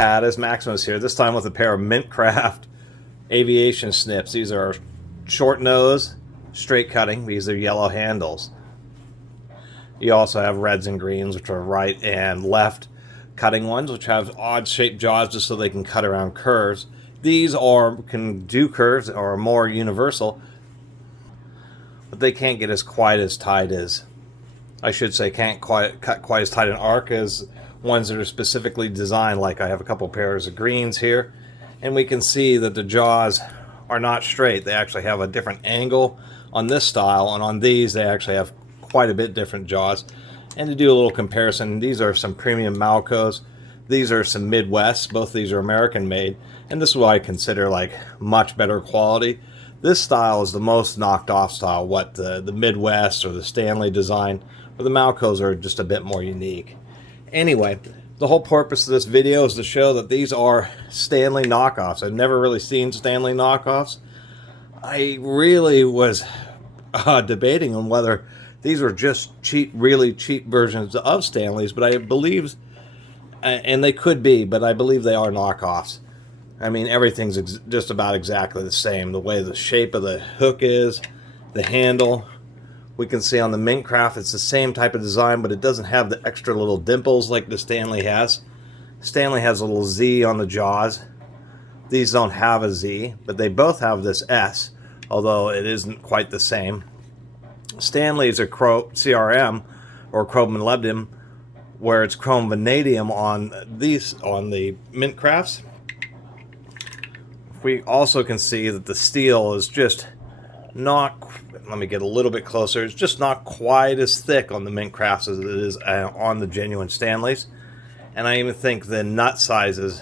Catus, Maximus here, this time with a pair of MintCraft aviation snips. These are short nose, straight cutting. These are yellow handles. You also have reds and greens, which are right and left cutting ones, which have odd shaped jaws just so they can cut around curves. These can do curves or are more universal, but they can't get quite as tight as, I should say, can't cut quite as tight an arc as ones that are specifically designed. Like I have a couple pairs of greens here, and we can see that the jaws are not straight. They actually have a different angle on this style, and on these they actually have quite a bit different jaws. And to do a little comparison, these are some premium Malcos. These are some Midwest. Both of these are American made, and this is what I consider like much better quality. This style is the most knocked off style, what the Midwest or the Stanley design, but the Malcos are just a bit more unique. Anyway, the whole purpose of this video is to show that these are Stanley knockoffs. I've never really seen Stanley knockoffs. I really was debating on whether these were just cheap, really cheap versions of Stanleys, but I believe, and they could be, but I believe they are knockoffs. I mean, everything's just about exactly the same. The way the shape of the hook is, the handle. We can see on the MintCraft it's the same type of design, but it doesn't have the extra little dimples like the Stanley has. Stanley has a little Z on the jaws. These don't have a Z, but they both have this S, although it isn't quite the same. Stanley's are CRM, or chrome molybdenum, where it's chrome vanadium on the MintCrafts. We also can see that the steel is just not, let me get a little bit closer, it's just not quite as thick on the MintCrafts as it is on the genuine Stanleys. And I even think the nut sizes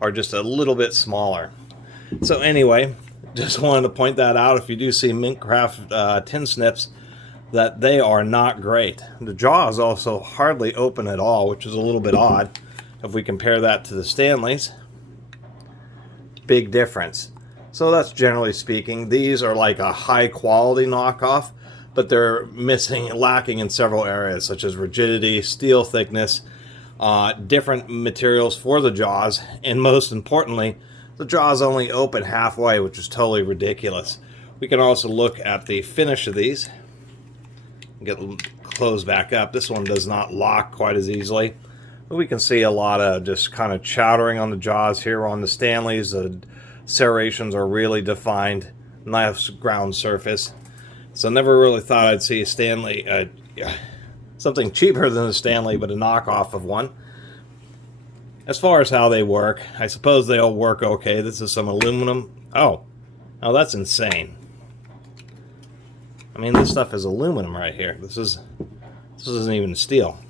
are just a little bit smaller. So anyway, just wanted to point that out. If you do see MintCraft tin snips, that they are not great. The jaw is also hardly open at all, which is a little bit odd if we compare that to the Stanleys. Big difference. So that's generally speaking. These are like a high quality knockoff, but they're lacking in several areas, such as rigidity, steel thickness, different materials for the jaws, and most importantly, the jaws only open halfway, which is totally ridiculous. We can also look at the finish of these. Get closed back up. This one does not lock quite as easily. But we can see a lot of just kind of chowdering on the jaws here. On the Stanleys, the serrations are really defined. Nice ground surface. So never really thought I'd see a Stanley, something cheaper than a Stanley, but a knockoff of one. As far as how they work, I suppose they all work okay. This is some aluminum. Oh, that's insane. I mean, this stuff is aluminum right here. This isn't even steel.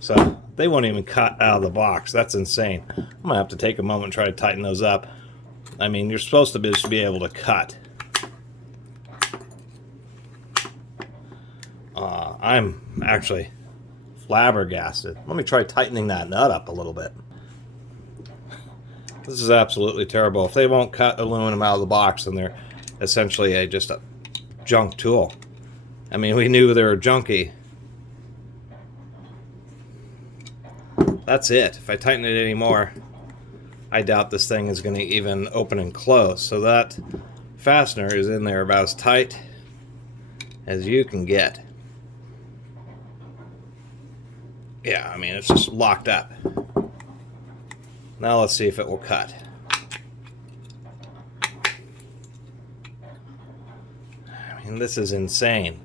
So they won't even cut out of the box. That's insane. I'm gonna have to take a moment and try to tighten those up. I mean, you're supposed to be able to cut. I'm actually flabbergasted. Let me try tightening that nut up a little bit. This is absolutely terrible. If they won't cut aluminum out of the box, then they're essentially just a junk tool. I mean, we knew they were junky. That's it. If I tighten it anymore, I doubt this thing is going to even open and close. So that fastener is in there about as tight as you can get. Yeah, I mean, it's just locked up. Now let's see if it will cut. I mean, this is insane.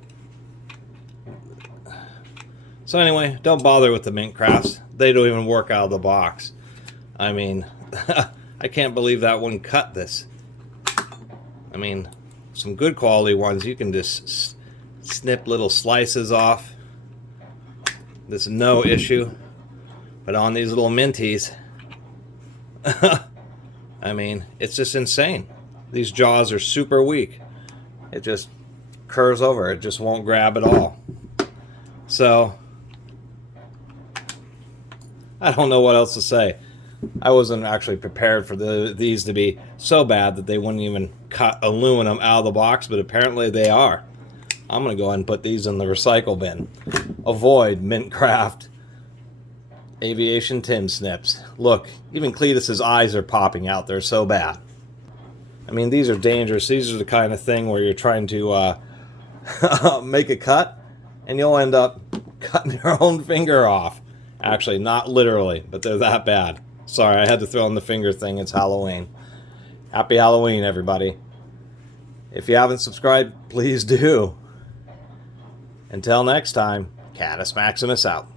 So anyway, don't bother with the MintCrafts. They don't even work out of the box. I mean, I can't believe that one cut this. I mean, some good quality ones, you can just snip little slices off. This is no issue. But on these little minties, I mean, it's just insane. These jaws are super weak. It just curves over. It just won't grab at all. So, I don't know what else to say. I wasn't actually prepared for these to be so bad that they wouldn't even cut aluminum out of the box, but apparently they are. I'm going to go ahead and put these in the recycle bin. Avoid MintCraft Aviation tin snips. Look, even Cletus's eyes are popping out. They're so bad. I mean, these are dangerous. These are the kind of thing where you're trying to make a cut, and you'll end up cutting your own finger off. Actually, not literally, but they're that bad. Sorry, I had to throw in the finger thing. It's Halloween. Happy Halloween, everybody. If you haven't subscribed, please do. Until next time, Catus Maximus out.